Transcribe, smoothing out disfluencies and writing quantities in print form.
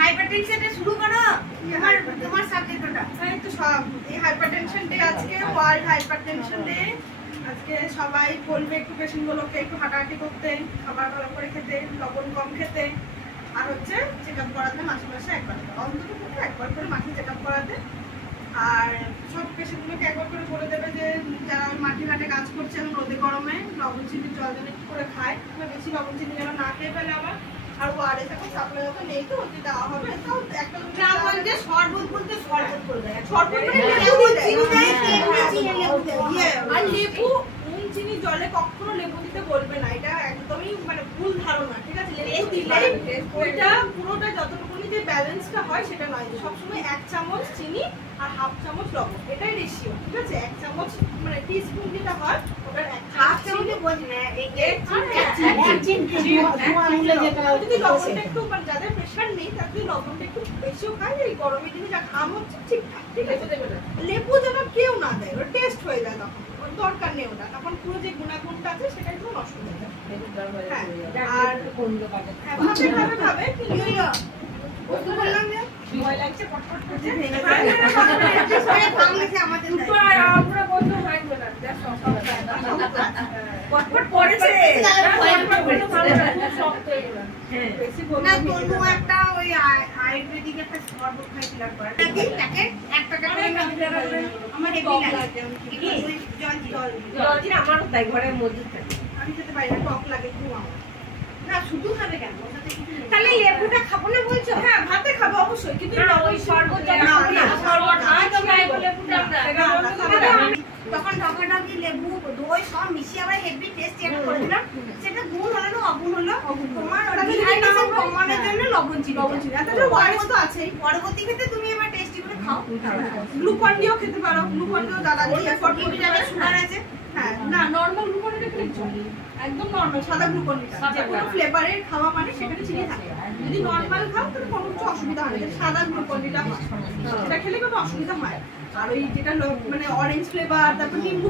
Hypertension শুরু করো তোমার সাবজেক্টটা। এই তো সব এই হাইপারটেনশন ডে আজকে ওয়ার্ল্ড হাইপারটেনশন ডে। আজকে সবাই বলবে একটু পেশেন্টগুলোকে একটু হাঁটাহাঁটি করতে, খাবার ভালো করে খেতে, লবণ কম খেতে, আর হচ্ছে চেকআপ করাতে মাসে মাসে একবার অন্তত একবার করে মাসে চেকআপ করাতে। আর সব পেশেন্টগুলোকে একবার করে বলে দেবে যে যারা মাটি ঘাটে কাজ করছে এবং রোদে গরমে লবণ চিনির জল যেন একটু করে খায়, বেশি লবণ চিনি যেন না খেয়ে ফেলে আবার। আর ওয়ারেস এখন সাপ্লাই তো নেই, তো ওটি দেওয়া হবে। তাও একটা গ্রাম বলতে শরবত বলতে শরবত করে দেয়, শরবত মানে লেবু চিনি দেয়, আর লেবু নুন চিনি জলে কখনো লেবু দিতে বলবে না, এটা একদমই মানে ভুল ধারণা, ঠিক আছে? লেবু দিলে ওইটা পুরোটা যতটুকুনি যে ব্যালেন্সটা হয় সেটা নয়, সবসময় 1 চামচ চিনি আর 1/2 চামচ লবণ, এটাই রেশিও, ঠিক আছে? 1 চামচ মানে টিস্পুন যেটা হয় ওটার 1/2 চামচ বলি না, এই যদি লবণটা একটু মানে যাদের প্রেশার নেই তাদের যদি লবণটা একটু বেশিও খায়, এই গরমের দিনে যা ঘাম হচ্ছে ঠিকঠাক, ঠিক আছে? লেবু যেন কেউ না দেয়, ওটা টেস্ট হয়ে যায়, তখন দরকার নেই ওটা, তখন পুরো যে গুণাগুণটা আছে সেটা একটু নষ্ট হয়ে যায়। আর ভাবে ভাবে কি বললাম যে ভয় লাগছে, পটপট করছে, আমাদের পুরো বন্ধ হয়ে গেল, পটপট পড়েছে না। তনু একটা ওই আয়ুর্বেদিক একটা শরবত খাইছিলাম, একটা আমার হেভি লাগে, জল আমারও তাই ঘরের মধ্যে থাকে, আমি খেতে পারি না, টক লাগে খুব আমার। না শুধু খাবে কেন? তাহলে লেবুটা খাবো না বলছো? হ্যাঁ ভাতে খাবো অবশ্যই, কিন্তু ওই শরবত তখন ঢাকাঢাকি লেবু দই সব মিশিয়ে আমরা হেভি টেস্ট চেক করে দিলাম, সেটা গুণ হলো না অগুণ হলো, তোমার ওটা কমানোর জন্য লবণ চিনি তো আছে। পরবর্তী ক্ষেত্রে তুমি এবার টেস্টি করে খাও, গ্লুকন ডিও খেতে পারো, গ্লুকন ডিও দাদা দিয়ে সুগার আছে। হ্যাঁ না নরমাল গ্লুকন ডি খেলে চলে, একদম নরমাল সাদা গ্লুকন ডি, যে কোনো ফ্লেভারের খাওয়া মানে সেখানে চিনি থাকে, যদি নরমাল খাও তাহলে কোনো কিছু অসুবিধা হবে না, সাদা গ্লুকন ডিটা সেটা খেলে কোনো অসুবিধা হয়। আর ওই যেটা মানে অরেঞ্জ ফ্লেভার, তারপর নিম্বু